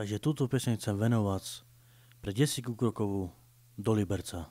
Takže túto pieseň chcem venovať pre Jessiku Krokovú do Liberca.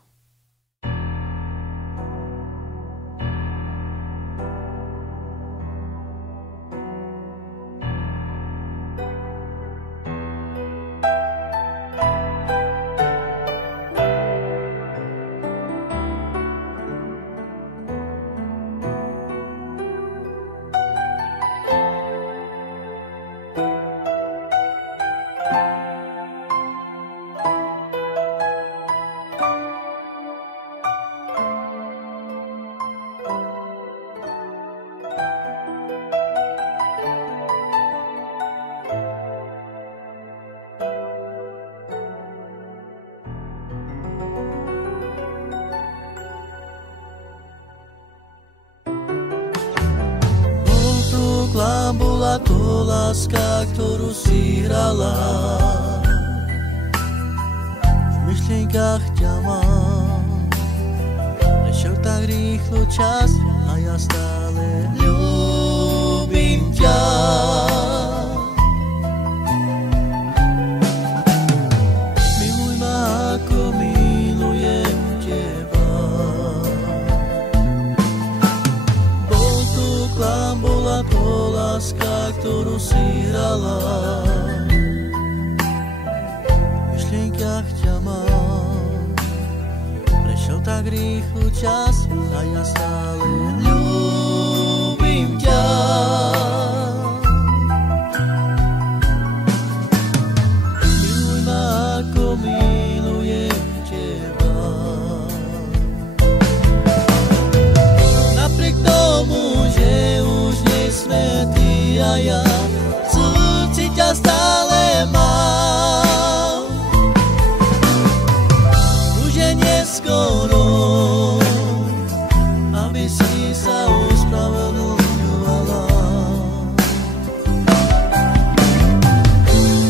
Bola to láska, ktorú si hrala. V myšlienkach ťa mám, prešiel tak rýchlo čas a ja stále ľúbim ťa. Miluj ma, ako milujem teba. Bol tu klam, bola to láska, ktorú si hrala. V myšlienkach ťa mám, prešiel tak rýchlo čas a ja stále ľúbim ťa. Miluj ma, ako milujem teba. Napriek tomu, že už nesme ty a ja, v srdci ťa stále mám. Už je neskoro, aby si sa ospravedlňovala.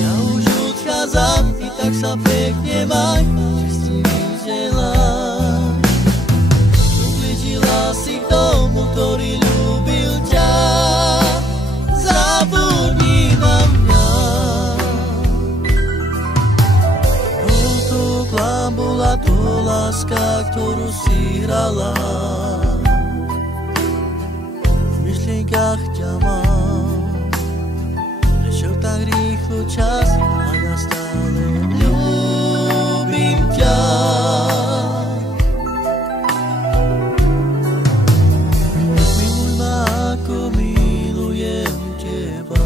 Ja už odchádzam, ty tak sa pekne maj, že si vyželám. Ublížila si k tomu, ktorý ľúbil ťa. Zabudni na mňa. Bol to klam, bola to láska, ktorú si hrala. V myšlienkach ťa mám, prešiel tak rýchlo čas a ja stále ľúbim ťa. Miluj ma, ako milujem teba.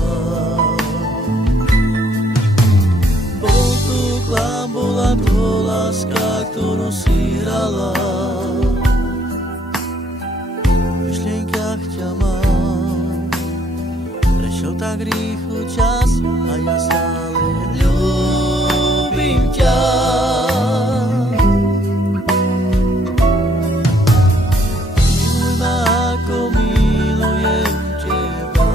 Bol tu klam, bola to láska, ktorú si hrala. V myšlienkach ťa mám, prešiel tak rýchlo čas a ja stále ľúbim ťa. Miluj ma, ako milujem teba.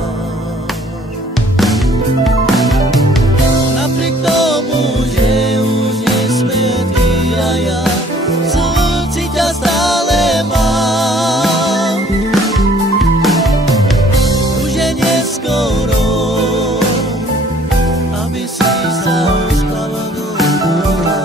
Napriek tomu, že už nesme ty a ja, v srdci ťa stále mám. Už je neskoro, aby si sa ospravedlňovala.